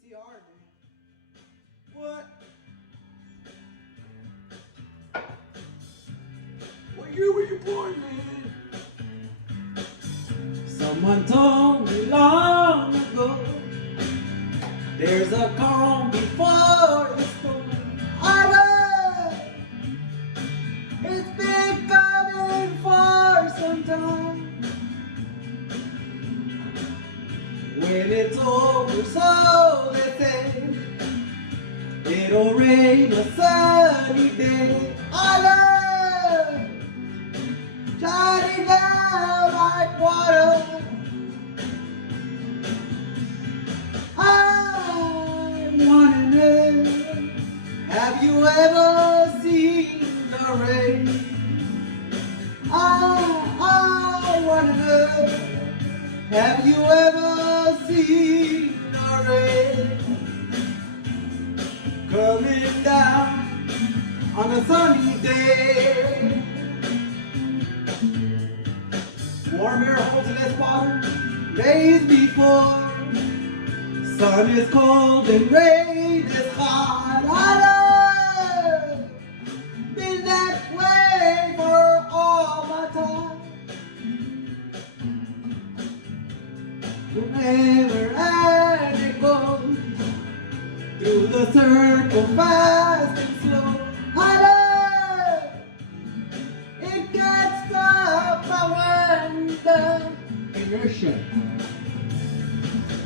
VCR, dude. What? What year were you born, man? Someone told me long ago there's a calm before the storm. I know it's been coming for some time. When it's over, so they say, it'll rain a sunny day. I love shining down like water. I wanna know, have you ever seen the rain? I wanna know, have you ever seen the rain coming down on a sunny day? Warm air holds less water days before. Sun is cold and rain is hot. I love been that way for all my time. Whenever it goes through the circle fast and slow, I love it gets stuck by wonder inertia.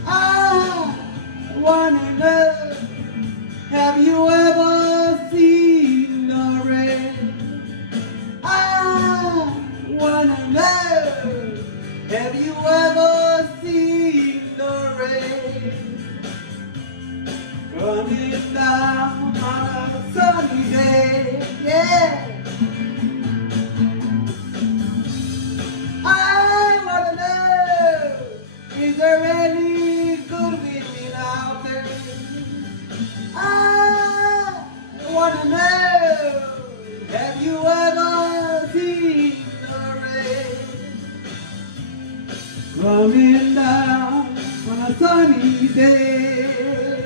I wanna know, have you ever seen the rain? I wanna know, have you ever seen the rain coming down on a sunny day? Yeah. I wanna know, is there any good women out there? I wanna know, have you ever seen the rain coming down on a sunny day?